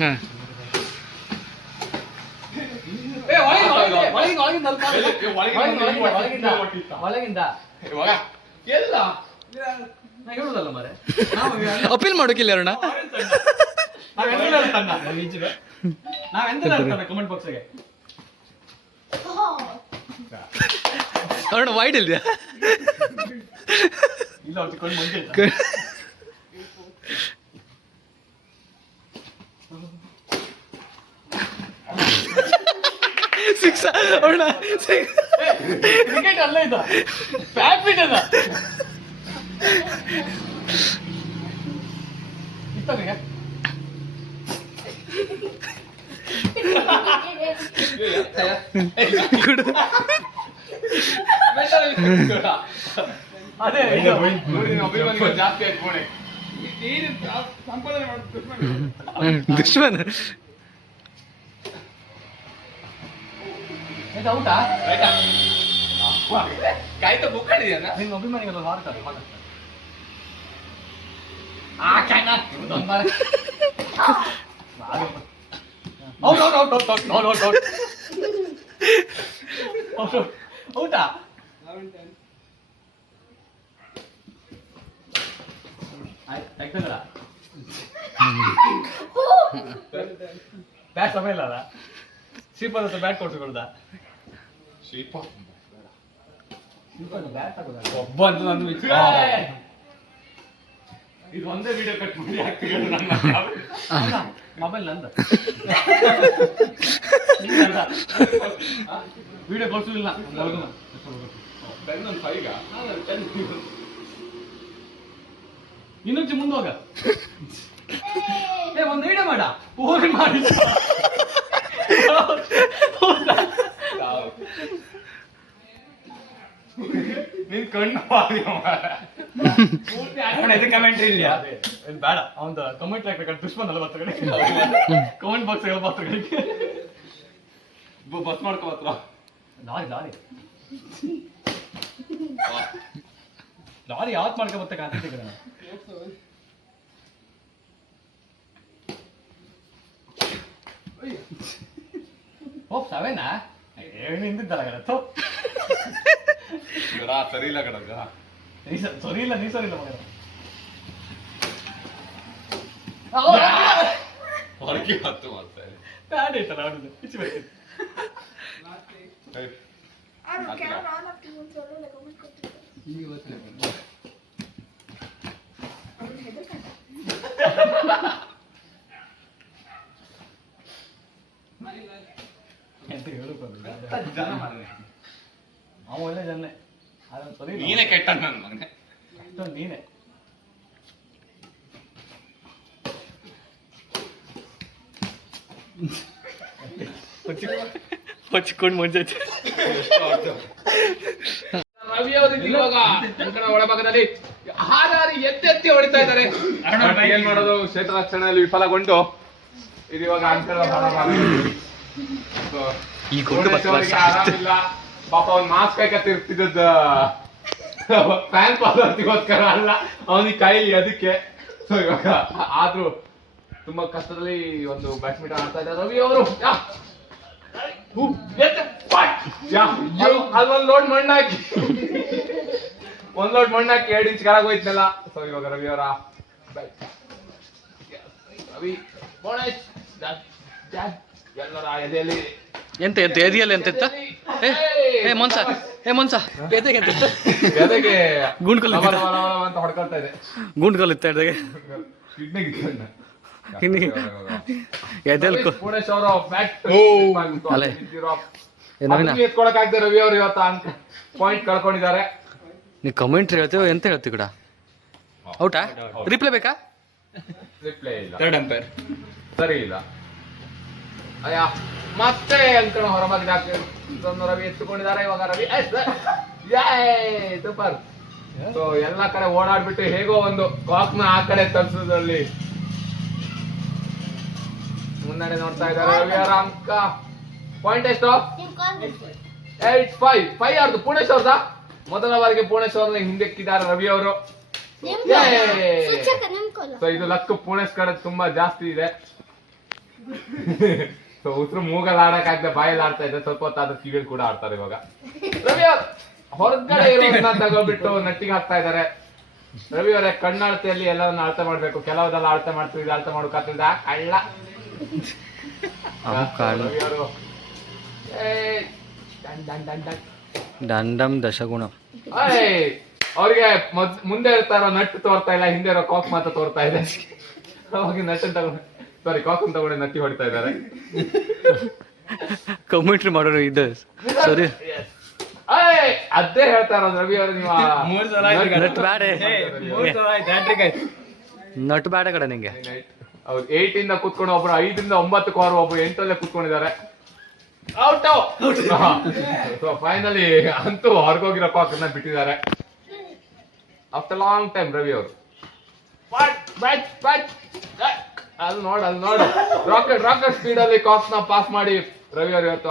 ಹಾಂ appeal ಮಾಡೋಕಿಲ್ಲ Aruna comment ಬಾಕ್ಸ್ಗೆ Aruna wide ಇಲ್ವಾ ಇಲ್ಲ ಹೊತ್ಕೊಂಡು ಮುಂದೆ ಸಿಕ್ಸ್ ಅರುಣ ಕ್ರಿಕೆಟ್ ಅಲ್ಲ ಇದು ಬ್ಯಾಡ್ಮಿಂಟನ್ ಅದ ಇತ್ತಗೆ ಅದೇ ಜಾಸ್ತಿ ಆಯ್ತು ದುಶ್ಮನ್ ಔಟಾ ಕಾಯ್ತಾ ಬುಕ್ ಮಾಡಿದ್ಯಾನ ನಿಮ್ಮ ಅಭಿಮಾನಿಗಳು ಮಾಡ್ತಾರೆ ಔಟಾ ಬ್ಯಾಟ್ ಸಮಯ ಇಲ್ಲ ಶ್ರೀಪಾದ ಹತ್ರ ಬ್ಯಾಟ್ ಕೊಡ್ಸಿಕೊಳ್ದ ಒಬ್ಬ ಅಂತ ನನ್ನ ಇದು ಒಂದೇ ವಿಡಿಯೋ ಕಟ್ ಮಾಡಿ ಹಾಕ್ತಿದ್ರು ನನ್ನ ಮೊಬೈಲ್ ನಂದ ವಿಡಿಯೋ ಕೊಡ್ಸಲಿಲ್ಲ ಇನ್ನೊಂಚು ಮುಂದೆ ಹೋಗ ಏ ಒಂದು ವಿಡಿಯೋ ಮಾಡ ಪೂರಿ ಮಾಡಿ ನೀನ್ ಕಣ್ಣು ಕಮೆಂಟ್ರಿ ಇಲ್ಲ ಬೇಡ ಅವನ ಕಮೆಂಟ್ ಹಾಕ್ಬೇಕಂತ ದುಶ್ಮನ್ ಅಲ್ಲ ಬರ್ತಗಡೆ ಕಮೆಂಟ್ ಬಾಕ್ಸ್ ಎಲ್ಲ ಬರ್ತಗಳಿಗೆ ಬಸ್ ಮಾಡ್ಕೊಬತ್ರ ಲಾರಿ ಲಾರಿ ಲಾರಿ ಯಾವತ್ತು ಮಾಡ್ಕೊ ಬರ್ತ ಕಾಣ್ತಿದ್ದೆ ಹೋಪ್ ಸೆವೆನಾ ನಿಂತಿದ್ದಲ್ಲ ಕಡೆ ಸರಿ ಇಲ್ಲ ಕಡಗ ಸರಿ ಇಲ್ಲ ನೀ ಸರಿ ಇಲ್ಲ ಮಗ ಹೊರಗೆ ಹತ್ತು ಮಾಡ್ತಾರೆ ಬ್ಯಾಡ್ ಐತಲ್ಲ ಅವನದು ಪಿಚ್ಚಿ ಬೇಕು ಅವ ಒಳ್ಳೆ ಜನ ಅದೊಂದು ಸರಿ ನೀನೇ ಕೆಟ್ಟ ನನ್ನ ಮಗನೆ ಅಷ್ಟೊಂದು ನೀನೆ ಹೊಚ್ಕೊಂಡು ಮುಂಜಾನೆ ರವಿ ಅವರು ಇವಾಗ ಅಂಕಣ ಒಳಭಾಗದಲ್ಲಿ ಹಾರಾರಿ ಎತ್ತೆತ್ತಿ ಹೊಡಿತಾ ಇದ್ದಾರೆ ಏನ್ ಮಾಡೋದು ಕ್ಷೇತ್ರ ರಕ್ಷಣೆಯಲ್ಲಿ ವಿಫಲಗೊಂಡು ಇದು ಇವಾಗ ಅಂಕಣ ಈ ಗೊಂಡು ಆರಾಮಿಲ್ಲ ಪಾಪ ಅವ್ನ್ ಮಾಸ್ಕ್ ಹಾಕತ್ತಿರ್ತಿದ್ದ ಫ್ಯಾನ್ ಪಾಲರ್ತಿಗೋಸ್ಕರ ಅಲ್ಲ ಅವನಿಗೆ ಕೈಲಿ ಅದಕ್ಕೆ ಸೊ ಇವಾಗ ಆದ್ರೂ ತುಂಬಾ ಕಷ್ಟದಲ್ಲಿ ಒಂದು ಬ್ಯಾಡ್ಮಿಂಟನ್ ಆಡ್ತಾ ಇದ್ದಾರೆ ರವಿ ಅವರು ಅಲ್ಲೊಂದ್ ಲೋಡ್ ಮಣ್ಣು ಹಾಕಿ ಒಂದ್ ಲೋಡ್ ಮಣ್ಣು ಹಾಕಿ 2 ಇಂಚ್ ಕೆಳಗೆ ಹೋಯ್ತನಲ್ಲ ಸೊ ಇವಾಗ ರವಿ ಅವರ ರವಿ ಎಲ್ಲರ ಎದೆಯಲ್ಲಿ ಎಂತ ಎಂತ ಎದೆಯಲ್ಲಿ ಎಂತ ಇತ್ತ ಏ ಮೊನ್ಸ ಎದೆಗೆ ಎಂತ ಇತ್ತು ಎದೆಗೆ ಗುಂಡ್ಕಲ್ ಅಂತ ಹೊಡ್ಕೊಳ್ತಾ ಇದೆ ಗುಂಡ್ಕಲ್ ಇತ್ತ ಎದೆಗೆ ಎದೆಲ್ ಪುಣೇಶ್ ಅವರು ಅಲ್ಲೇ ಎತ್ಕೊಳಕ್ ಆಗ್ತದೆ ರವಿ ಅವರು ಇವತ್ತು ಪಾಯಿಂಟ್ ಕಳ್ಕೊಂಡಿದ್ದಾರೆ ನೀ ಕಮೆಂಟ್ರಿ ಹೇಳ್ತೇವೆ ಎಂತ ಹೇಳ್ತಿ ಕೂಡ ಔಟಾ ರಿಪ್ಲೈ ಬೇಕಾ ರಿಪ್ಲೈ ಇಲ್ಲ ಥರ್ಡ್ ಅಂಪೈರ್ ಸರಿ ಇಲ್ಲ ಅಯ್ಯ ಮತ್ತೆ ಅಂಕಣ ಹೊರಬಾಗಿ ರವಿ ಎತ್ತುಕೊಂಡಿದ್ದಾರೆ ಇವಾಗ ರವಿ ಸೂಪರ್ ಸೊ ಎಲ್ಲಾ ಕಡೆ ಓಡಾಡ್ಬಿಟ್ಟು ಹೇಗೋ ಒಂದು ಕಾಕ್ನ ಆ ಕಡೆ ತರಿಸೋದ್ರಲ್ಲಿ ಮುನ್ನಡೆ ನೋಡ್ತಾ ಇದ್ದಾರೆ ರವಿ ಅವರ ಅಂಕ ಪಾಯಿಂಟ್ ಎಷ್ಟು 8-5 ಯಾರ್ದು ಪುಣೇಶ್ ಅವ್ರದ ಮೊದಲ ಬಾರಿಗೆ ಪುಣೇಶ್ ಅವ್ರನ್ನ ಹಿಂದೆಕ್ಕಿದ್ದಾರೆ ರವಿ ಅವರು ಸೊ ಇದು ಲಕ್ ಪುಣೇಶ್ ಕಡೆ ತುಂಬಾ ಜಾಸ್ತಿ ಇದೆ ಸೊ ಉಸಿರು ಮೂಗಲ್ಲಿ ಆಡಕ್ಕಾಗದೆ ಬಾಯಲ್ಲಿ ಆಡ್ತಾ ಇದ್ದೆ, ಸ್ವಲ್ಪ ಹೊತ್ತಾದ ಕಿವಿಯಲ್ಲಿ ಕೂಡ ಆಡ್ತಾರೆ ಇವಾಗ. ರವಿ ಅವ್ರು ಹೊರಗಡೆ ಇರೋದನ್ನ ತಗೋಬಿಟ್ಟು ನಟ್ಟಿಗೆ ಹಾಕ್ತಾ ಇದಾರೆ. ರವಿ ಅವರೇ ಕಣ್ಣಾಳ್ತೆಯಲ್ಲಿ ಎಲ್ಲವನ್ನ ಅಳತೆ ಮಾಡ್ಬೇಕು, ಕೆಲವದೆಲ್ಲ ಅಳತೆ ಮಾಡ್ತೀವಿ, ಅಳತೆ ಮಾಡೋಕಾಗ್ತಿಲ್ಲ ಕಳ್ಳ. ರವಿ ಅವರು ದಂಡಂ ದಶಗುಣ. ಅವ್ರಿಗೆ ಮುಂದೆ ಇರ್ತಾರೋ ನಟ್ಟು ತೋರ್ತಾ ಇಲ್ಲ, ಹಿಂದೆ ಇರೋ ಕಾಕ್ ಮಾತ್ರ ತೋರ್ತಾ ಇದೆ. ಅವಾಗ ನಟ್ಟನ್ ತಗೊಂಡು ಸಾರಿ ಕಾಕನ್ ತಗೊಂಡು ನಟ್ಟಿ ಹೊಡಿತಾ ಇದ್ದಾರೆ. ಕಮೆಂಟ್ರಿ ಮಾಡೋರು ಇದು ಸರಿ. ಅದೇ ಹೇಳ್ತಾ ಇರೋದು ರವಿ ಅವರು, ನೀವು ನಟ್ ಬ್ಯಾಡ ನಟ್ ಬ್ಯಾಡ ಕಡೆ ನಿಂಗೆ. ಹೌದು 8 ಇಂದ ಕೂತ್ಕೊಂಡು ಒಬ್ರು 5 ಇಂದ 9 ಕೋರು, ಒಬ್ರು 8 ಕೂತ್ಕೊಂಡಿದ್ದಾರೆ. ಔಟ್. ಸೊ ಫೈನಲಿ ಅಂತೂ ಹೊರಗೋಗಿರೋ ಕಾಕನ್ನ ಬಿಟ್ಟಿದ್ದಾರೆ ಆಫ್ಟರ್ ಲಾಂಗ್ ಟೈಮ್. ರವಿ ಅವರು ಅದು ನೋಡು ರಾಕೆಟ್ ಸ್ಪೀಡ್ ಅಲ್ಲಿ ಕಾಕ್ಸ್ ನ ಪಾಸ್ ಮಾಡಿ ರವಿ ಅವರು ಇವತ್ತು